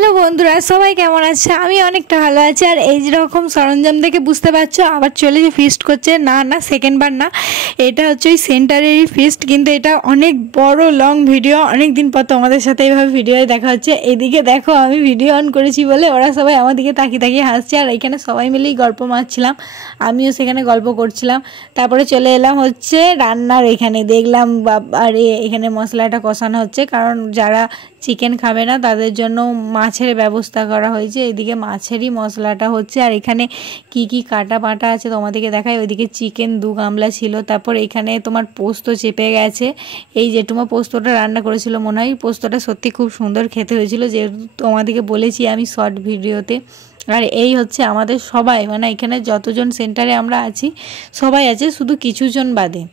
Hello বন্ধুরা, সবাই কেমন আছে? আমি অনেকটা ভালো আছি। আর এই রকম সরঞ্জাম দেখে বুঝতে পারছো আবার চলে যে ফিস্ট করছে। না সেকেন্ড বার না, এটা হচ্ছে ওই সেন্টারেরই ফিস্ট, কিন্তু এটা অনেক বড় লং ভিডিও। অনেক দিন পর তোমাদের সাথে এইভাবে ভিডিওয় দেখা হচ্ছে। এদিকে দেখো আমি ভিডিও অন করেছি বলে ওরা সবাই আমার দিকে তাকিয়ে তাকিয়ে হাসছে। আর এখানে সবাই মিলেই গল্প মারছিলাম, আমিও সেখানে গল্প করছিলাম। তারপরে চলে এলাম হচ্ছে রান্নার এখানে, দেখলাম আরে এখানে মশলাটা কষানো হচ্ছে, কারণ যারা চিকেন খাবে না তাদের জন্য মাছের ব্যবস্থা করা হয়েছে। এদিকে মাছেরই মশলাটা হচ্ছে। আর এখানে কি কি কাটা বাটা আছে তোমাদেরকে দেখাই। ওইদিকে চিকেন 2 গামলা ছিল। তারপর এখানে তোমার পোস্ত চেপে গেছে। এই জেঠুমা পোস্তটা রান্না করেছিল মনে হয়। পোস্তটা সত্যি খুব সুন্দর খেতে হয়েছিল, যেহেতু তোমাদেরকে বলেছি আমি শর্ট ভিডিওতে। আর এই হচ্ছে আমাদের সবাই, মানে এখানে যতজন সেন্টারে আমরা আছি সবাই আছে, শুধু কিছুজন বাদে।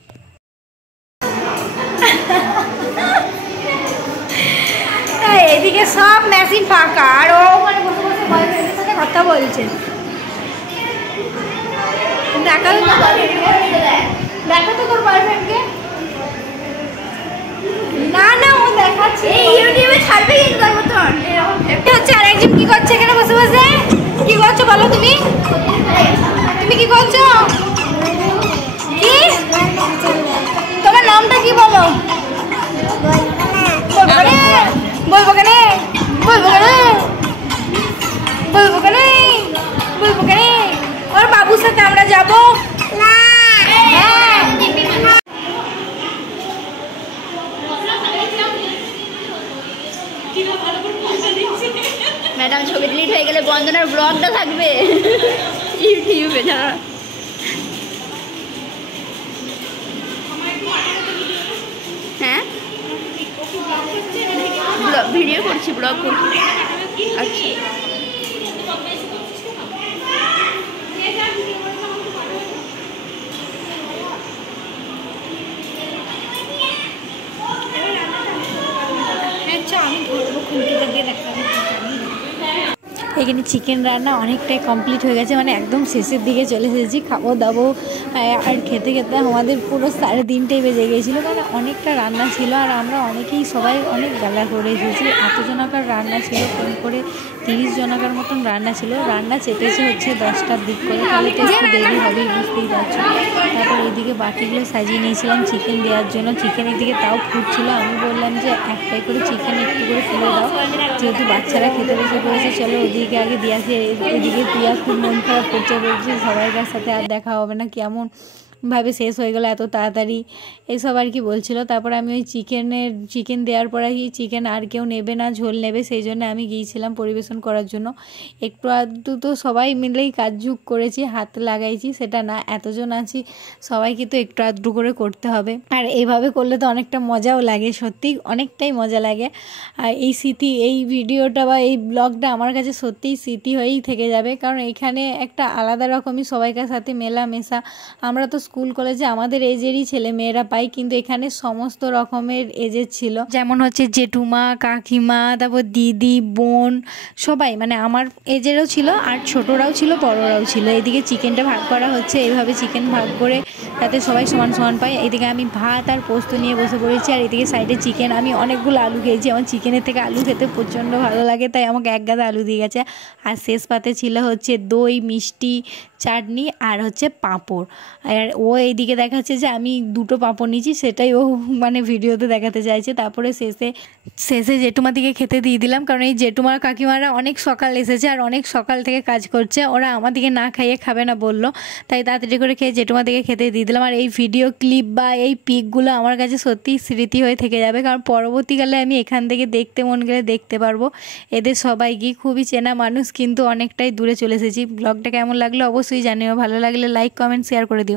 এদিকে সব মেশিন ফাঁকা, আর ও ওখানে বসে বসে বয়ফ্রেন্ডের সাথে কথা বলছে। দেখো তো তোর বয়ফ্রেন্ডকে। না ও দেখাচ্ছে, ইউটিউবে ছাড়বে কিন্তু তার মতন। এটা হচ্ছে আরেকজন কি করছে এখানে বসে বসে। কি করছো বলো তুমি? তুমি কি করছো? কি তোমার নামটা কি বলো? বলবো কেন? বলবো কেন? বলবো কেন? বলবো কেন? ওর বাবুর সাথে আমরা যাবো না। ম্যাডাম ছবি ডিলিট হয়ে গেলে বন্দনার ব্লগটা থাকবে ইউটিউবে। যারা হ্যাঁ ভিডিও করছি, ব্লগ করছি। আচ্ছা আমি ধরবো খুঁটিটা দিয়ে দেখাবো। এখানে চিকেন রান্না অনেকটাই কমপ্লিট হয়ে গেছে, মানে একদম শেষের দিকে চলে এসেছি। খাবো দাবো আর খেতে খেতে আমাদের পুরো 3:30 বেজে গিয়েছিলো, কারণ অনেকটা রান্না ছিল। আর আমরা অনেকেই সবাই অনেক বেলা করে এসেছি। এতজনাকার রান্না ছিল, কম করে 30 জনাকার মতন রান্না ছিল। রান্না চেপেছে হচ্ছে 10টার দিক করে, তাহলে তো একটু দেরি হবেই, বুঝতেই পারছো। তারপর এইদিকে বাটিগুলো সাজিয়ে নিয়েছিলাম চিকেন দেওয়ার জন্য। চিকেনের দিকে তাও ফুটছিল। আমি বললাম যে একটাই করে চিকেন একটু করে তুলে দাও, যেহেতু বাচ্চারা খেতে বসে পড়েছে, চলো ওদিকে আগে দিয়ে আসি। এদিকে দিয়া খুব মন খারাপ করছে, বলছি সবাইকার সাথে আর দেখা হবে না, কেমন ভাবে শেষ হয়ে গেলো এত তাড়াতাড়ি, এইসব আর কি বলছিল। তারপরে আমি ওই চিকেন দেওয়ার পরে চিকেন আর কেউ নেবে না, ঝোল নেবে, সেই জন্য আমি গিয়েছিলাম পরিবেশন করার জন্য। একটু আধটু তো সবাই মিলেই কাজযুগ করেছি, হাত লাগাইছি, সেটা না, এতজন আছি সবাইকে তো একটু আধটু করে করতে হবে। আর এইভাবে করলে তো অনেকটা মজাও লাগে, সত্যি অনেকটাই মজা লাগে। আর এই স্মৃতি, এই ভিডিওটা বা এই ব্লগটা আমার কাছে সত্যিই স্মৃতি হয়েই থেকে যাবে, কারণ এখানে একটা আলাদা রকমই সবাইকার সাথে মেলামেশা। আমরা তো স্কুল কলেজে আমাদের এজেরই ছেলে মেয়েরা পাই, কিন্তু এখানে সমস্ত রকমের এজের ছিল, যেমন হচ্ছে জেঠুমা, কাকিমা, তারপর দিদি, বোন, সবাই মানে আমার এজেরও ছিল, আর ছোটরাও ছিল, বড়রাও ছিল। এদিকে চিকেনটা ভাগ করা হচ্ছে, এইভাবে চিকেন ভাগ করে যাতে সবাই সমান সমান পায়। এদিকে আমি ভাত আর পোস্ত নিয়ে বসে পড়েছি, আর এদিকে সাইডে চিকেন। আমি অনেকগুলো আলু খেয়েছি, আমার চিকেনের থেকে আলু খেতে প্রচণ্ড ভালো লাগে, তাই আমাকে এক গাদা আলু দিয়ে গেছে। আর শেষ পাতে ছিল হচ্ছে দই, মিষ্টি, চাটনি আর হচ্ছে পাঁপড়। আর ও এইদিকে দেখাচ্ছে যে আমি 2টো পাঁপড় নিয়েছি, সেটাই ও মানে ভিডিওতে দেখাতে চাইছে। তারপরে শেষে জেঠুমা দিকে খেতে দিয়ে দিলাম, কারণ এই জেঠুমার কাকিমারা অনেক সকাল এসেছে আর অনেক সকাল থেকে কাজ করছে, ওরা আমাদিকে না খাইয়ে খাবে না বললো, তাই তাড়াতাড়ি করে খেয়ে জেঠুমা দিকে খেতে দিয়ে দিলাম। আর এই ভিডিও ক্লিপ বা এই পিকগুলো আমার কাছে সত্যিই স্মৃতি হয়ে থেকে যাবে, কারণ পরবর্তীকালে আমি এখান থেকে দেখতে মন গেলে দেখতে পারবো। এদের সবাইকে খুবই চেনা মানুষ, কিন্তু অনেকটাই দূরে চলে এসেছি। ব্লগটা কেমন লাগলো অবশ্যই জানিও, ভালো লাগলে লাইক, কমেন্ট, শেয়ার করে দিও।